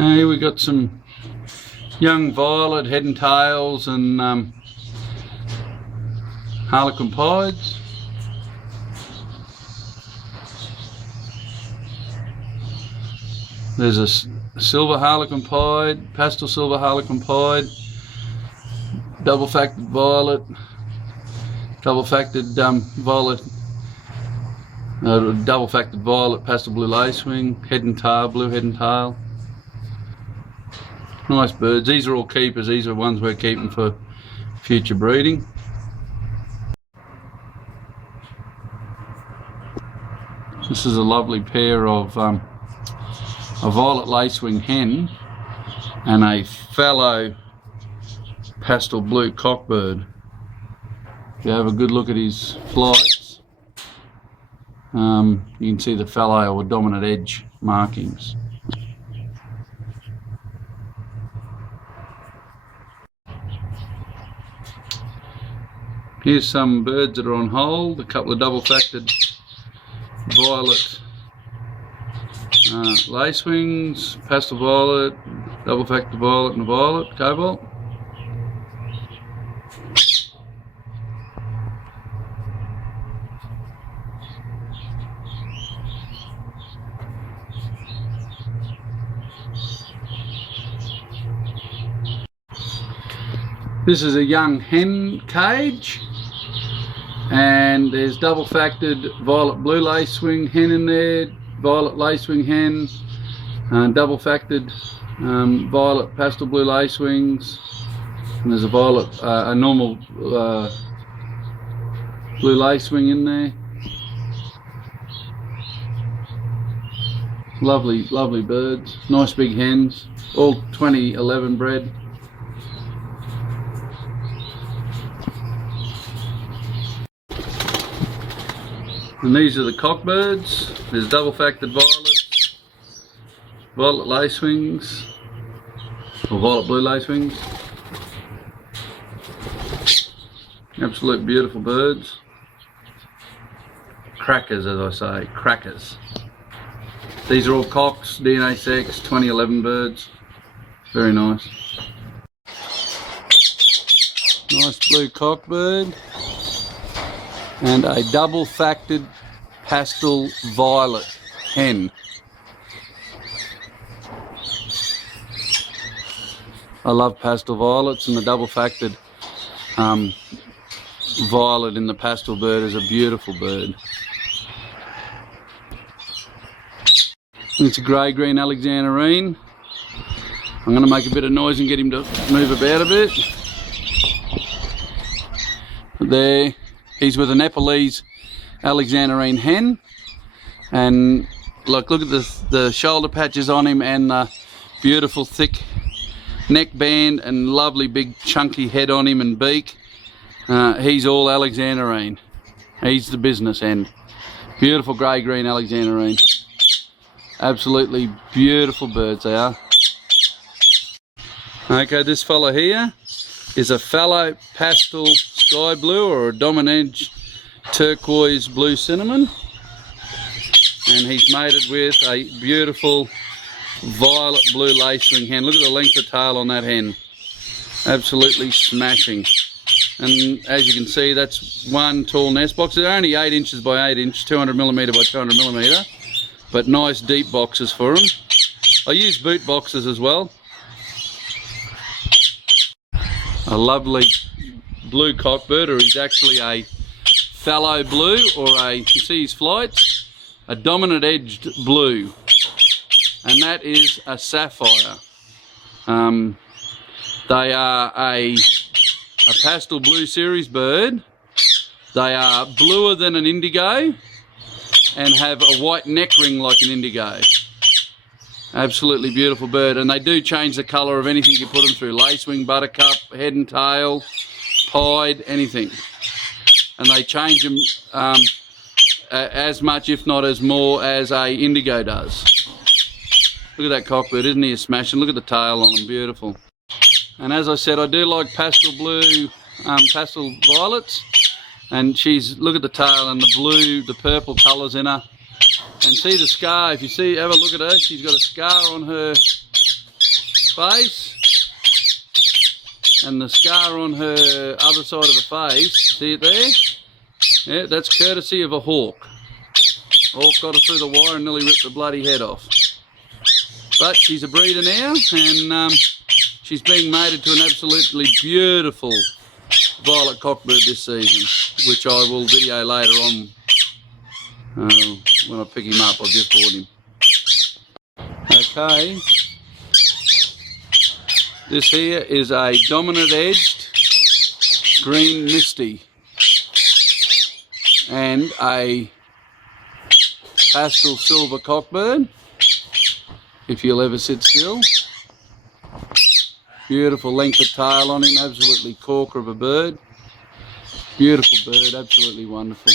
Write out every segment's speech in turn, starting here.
Now here we got some young violet head and tails and harlequin pieds. There's a silver harlequin pied, pastel silver harlequin pied, double factored violet, double factored violet, double factored violet, pastel blue lacewing, head and tail, blue head and tail. Nice birds. These are all keepers. These are ones we're keeping for future breeding. This is a lovely pair of a violet lacewing hen and a fallow pastel blue cockbird. If you have a good look at his flights, you can see the fallow or dominant edge markings. Here's some birds that are on hold, a couple of double factored violet lacewings, pastel violet, double factored violet and violet, cobalt. This is a young hen cage, and there's double factored violet blue lacewing hen in there, violet lacewing hen, double factored violet pastel blue lacewings, and there's a violet, a normal blue lacewing in there. Lovely, lovely birds, nice big hens, all 2011 bred. And these are the cockbirds. There's double factored violet lacewings, or violet blue lacewings. Absolute beautiful birds. Crackers, as I say, crackers. These are all cocks, DNA sex, 2011 birds. Very nice. Nice blue cockbird. And a double factored pastel violet hen. I love pastel violets, and the double factored violet in the pastel bird is a beautiful bird. It's a grey-green Alexandrine. I'm going to make a bit of noise and get him to move about a bit. There. He's with a Nepalese Alexandrine hen, and look at the shoulder patches on him, and the beautiful thick neck band and lovely big chunky head on him and beak. He's all Alexandrine. He's the business end. Beautiful grey-green Alexandrine. Absolutely beautiful birds they are. Okay, this fella here is a fallow pastel sky blue or a dominant edge turquoise blue cinnamon, and he's mated with a beautiful violet blue lacewing hen. Look at the length of tail on that hen. Absolutely smashing. And as you can see, that's one tall nest box. They're only 8 inches by 8 inches, 200mm by 200mm, but nice deep boxes for them. I use boot boxes as well. A lovely blue cockbird, or he's actually a fallow blue, or you can see his flights, a dominant edged blue, and that is a sapphire. They are a pastel blue series bird. They are bluer than an indigo and have a white neck ring like an indigo. Absolutely beautiful bird, and they do change the colour of anything you put them through. Lacewing, buttercup, head and tail, pied, anything. And they change them as much, if not as more, as a indigo does. Look at that cockbird, isn't he a smashing? Look at the tail on him, beautiful. And as I said, I do like pastel blue, pastel violets. And look at the tail and the blue, the purple colours in her. And see the scar, if you see, have a look at her, she's got a scar on her face and the scar on her other side of the face. See it there? Yeah, that's courtesy of a hawk. Hawk got her through the wire and nearly ripped the bloody head off. But she's a breeder now, and she's being mated to an absolutely beautiful violet cockbird this season, which I will video later on when I pick him up. I've just bought him. Okay, this here is a dominant edged green misty and a pastel silver cockbird, if you'll ever sit still. Beautiful length of tail on him, absolutely corker of a bird. Beautiful bird, absolutely wonderful.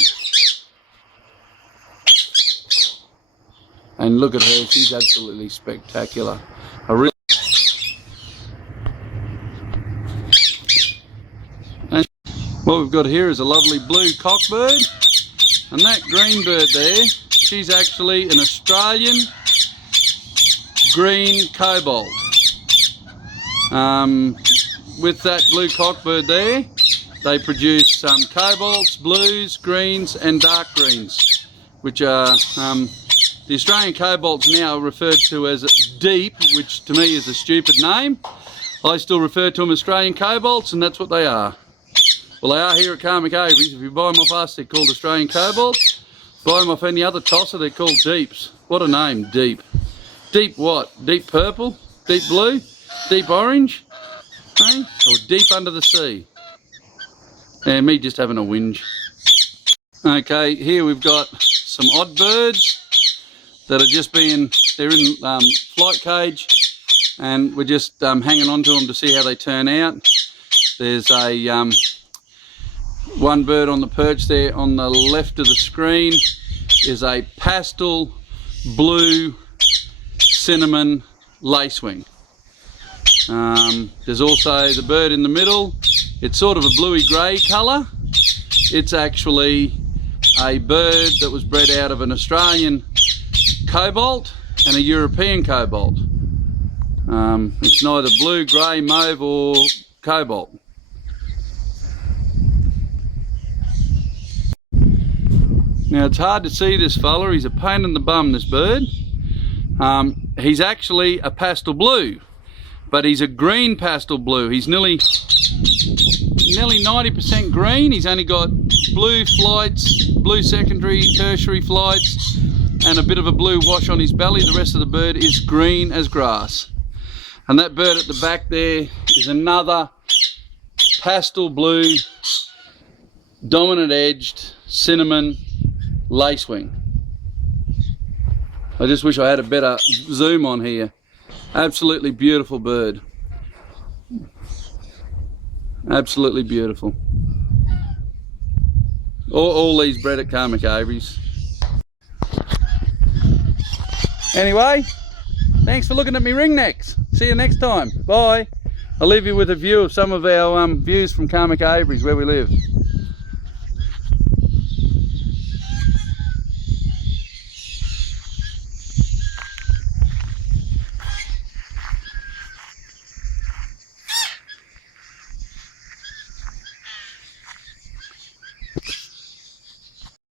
And look at her, she's absolutely spectacular. And what we've got here is a lovely blue cockbird, and that green bird there, she's actually an Australian green cobalt. With that blue cockbird there, they produce cobalts, blues, greens and dark greens, which are the Australian cobalts now referred to as deep, which to me is a stupid name. I still refer to them as Australian cobalts, and that's what they are. Well, they are here at Karmic Aviaries. If you buy them off us, they're called Australian cobalts. Buy them off any other tosser, they're called deeps. What a name, deep. Deep what? Deep purple? Deep blue? Deep orange? Hey? Or deep under the sea? Yeah, me just having a whinge. Okay, here we've got some odd birds that are just being, they're in flight cage, and we're just hanging on to them to see how they turn out. There's a one bird on the perch there on the left of the screen is a pastel blue cinnamon lacewing. There's also the bird in the middle. It's sort of a bluey grey colour. It's actually a bird that was bred out of an Australian cobalt and a European cobalt. It's neither blue, grey, mauve or cobalt. Now it's hard to see this fella, he's a pain in the bum, this bird. He's actually a pastel blue, but he's a green pastel blue. He's nearly 90% green. He's only got blue flights, blue secondary, tertiary flights, and a bit of a blue wash on his belly. The rest of the bird is green as grass. And that bird at the back there is another pastel blue, dominant edged, cinnamon lacewing. I just wish I had a better zoom on here. Absolutely beautiful bird. Absolutely beautiful. All these bred at Karmic Aviaries. Anyway, thanks for looking at me ringnecks. See you next time. Bye. I'll leave you with a view of some of our views from Karmic Aviaries where we live.